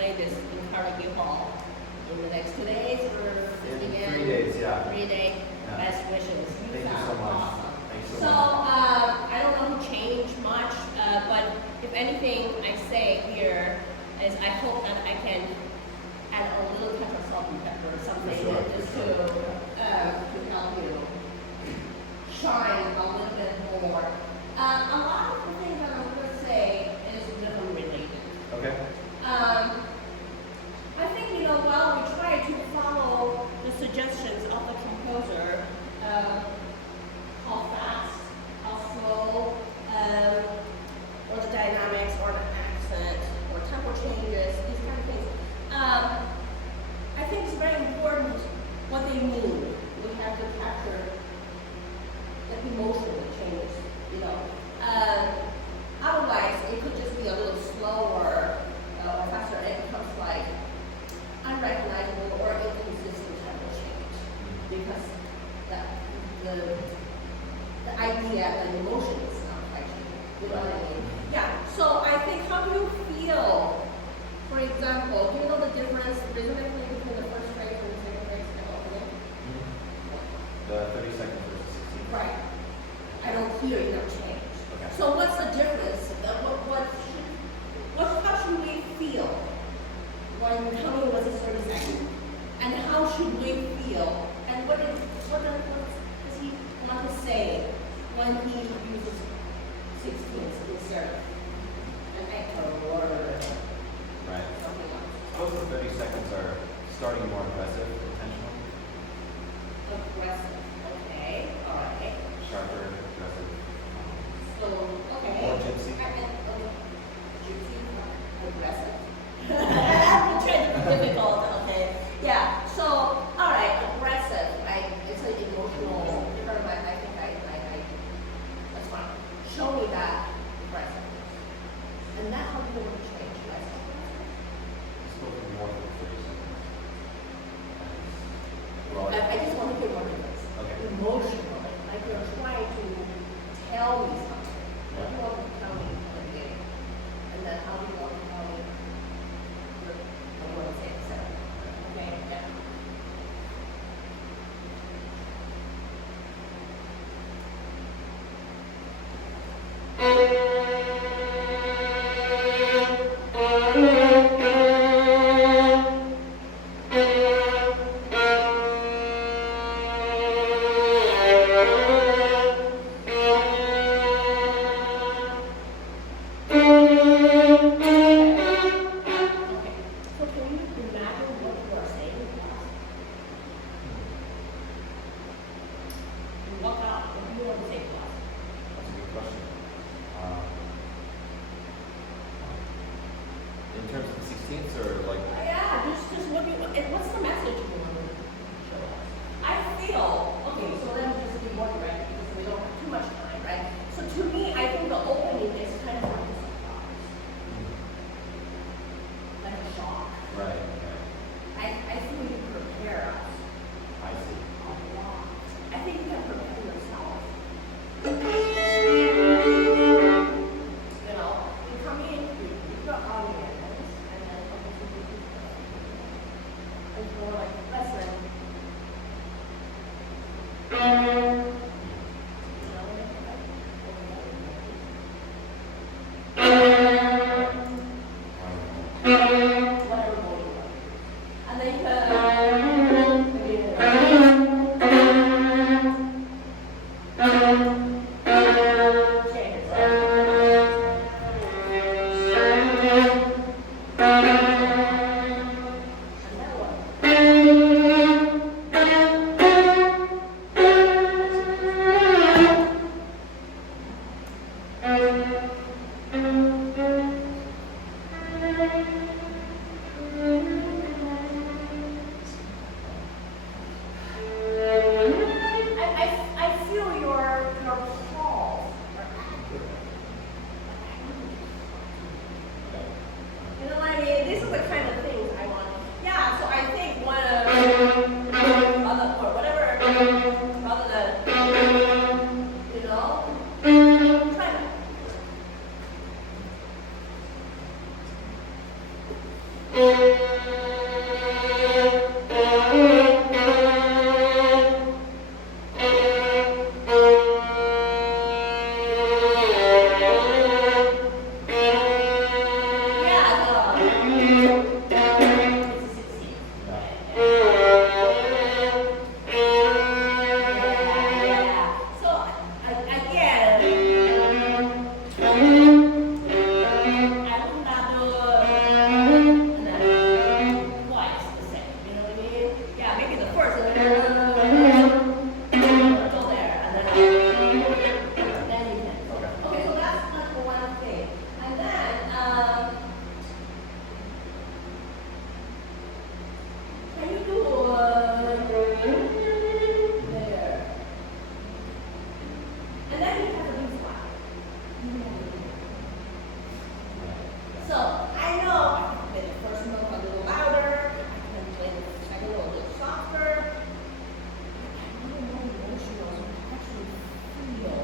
play this in Carnegie Hall in the next 2 days for 15 again. 3 days, yeah. 3 day Yeah. best wishes. Thank you so much. Awesome. Thanks so So, much. I don't want to change much, but if anything I say here is I hope that I can add a little touch of salt and pepper, something For sure, that is for sure. to help you shine a little bit more. A lot of the things that I'm going to say is rhythm related. Okay. I think, we try to follow the suggestions of the composer, how fast, how slow, or the dynamics, or the accent, or tempo changes, these kind of things. I think it's very important what they mean. We have to capture the emotional changes, Otherwise, it could just be a little slower or faster, and it becomes like unrecognizable or inconsistent tempo change because the idea and emotion is not quite changing. You know what I mean? Yeah. So I think, how do you feel? For example, do you know the difference rhythmically between the first phrase and the second phrase and the opening? The 30 seconds versus 16. Right. I don't hear enough change. Okay. So what's the difference? How should we feel when coming with a 30 seconds? And how should we feel? And what does he want to say when he uses 16ths instead of an echo or Right. something else? Those 30 seconds are starting more aggressive, intentional. Aggressive. Okay. All right. Sharper, aggressive. So, okay. More gypsy. Gypsy, aggressive. I'm trying to be difficult, okay. Yeah, so, all right, aggressive. It's an emotional term, but I think that's fine. Show me that aggressive. And that's how people want to change, right? Spoken more than 30 seconds. Well, I just want to hear more of this. Okay. Emotional, like you're trying to tell me something. What do you want to tell me from the beginning? And then how do you want to tell me what you want to say, etc. Okay, yeah. That's a good question. go there, and then you can. Okay, so that's like one thing. And then, can you do there? And then you have a B flat. So I know I can play the first note a little louder, I can play the second note a little softer. I don't know emotional, so I actually feel.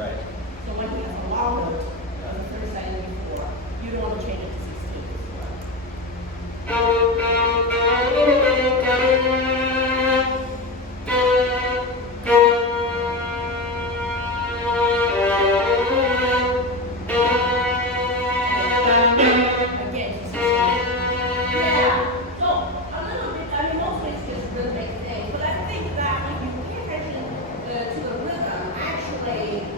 Right. So when he has a long note on the third side of before, you don't want to change it to 16 before. Again, to 16. Yeah. So a little bit, I mean, mostly it's just rhythmic thing, but I think that when you pay attention to the rhythm, actually,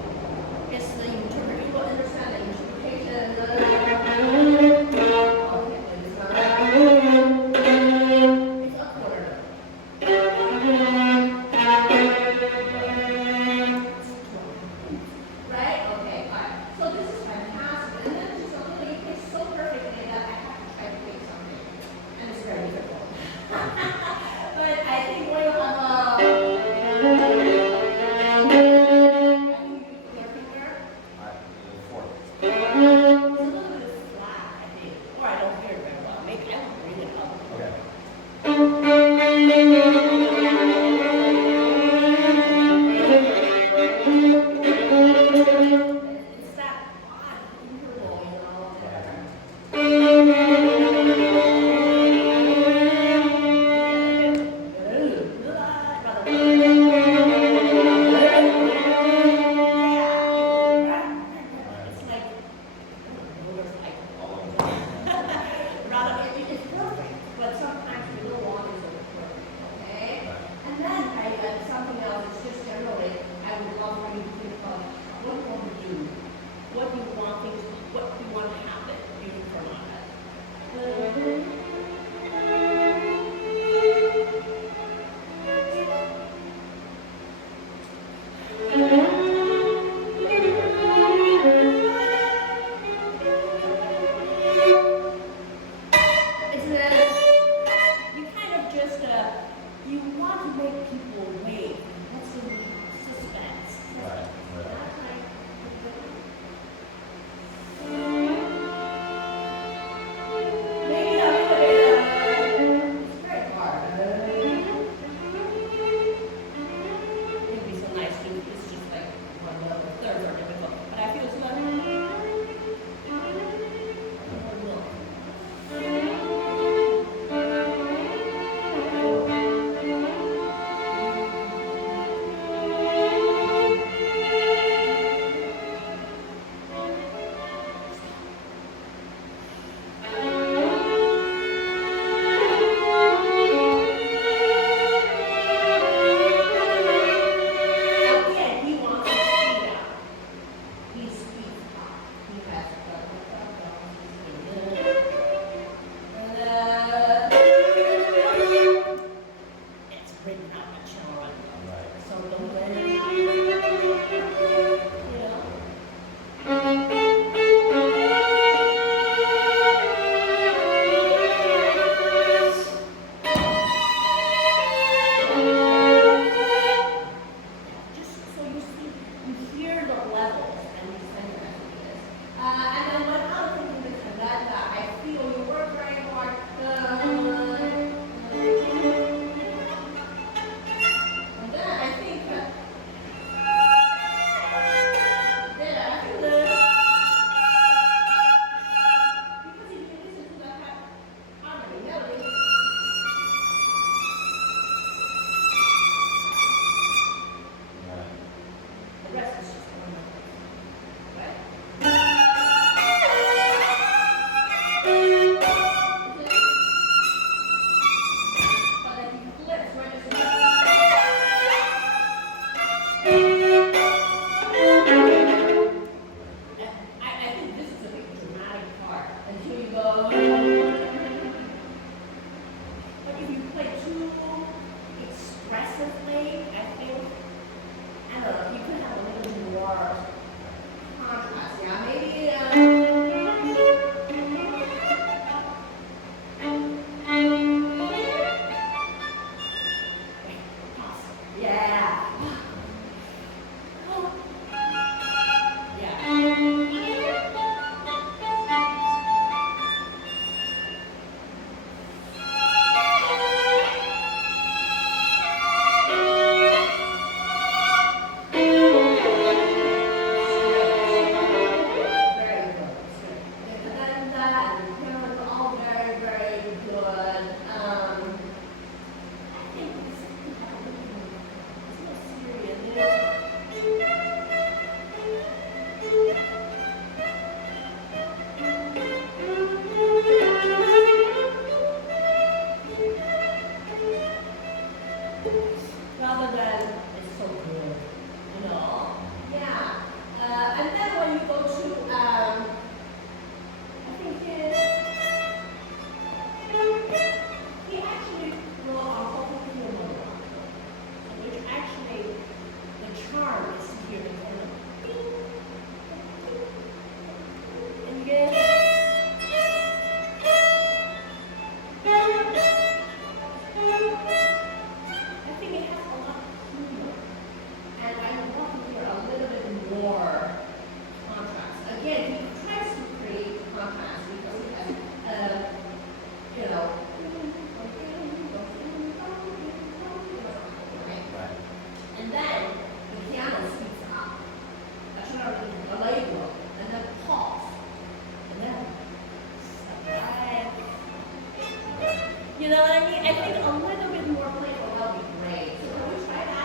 the speeds up. Turn out a label, and then pause, and then surprise. You know what I mean? I think a little bit more playful, that would be great. So can we try that?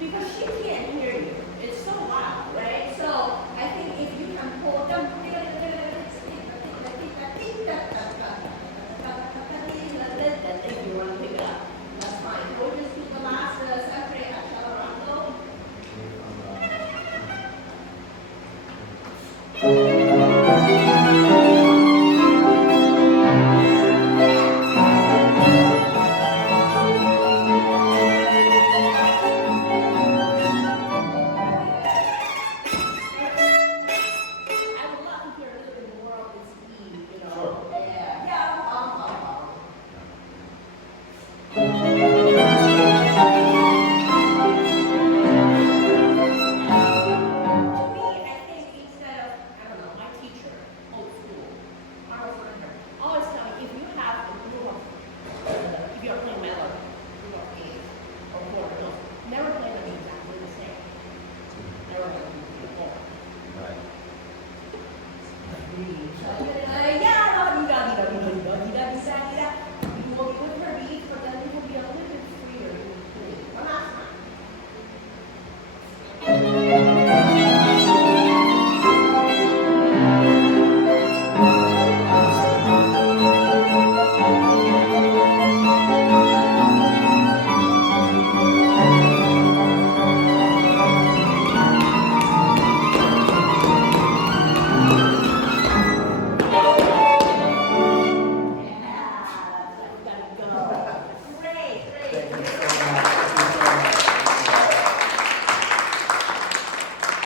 Because she can't hear you.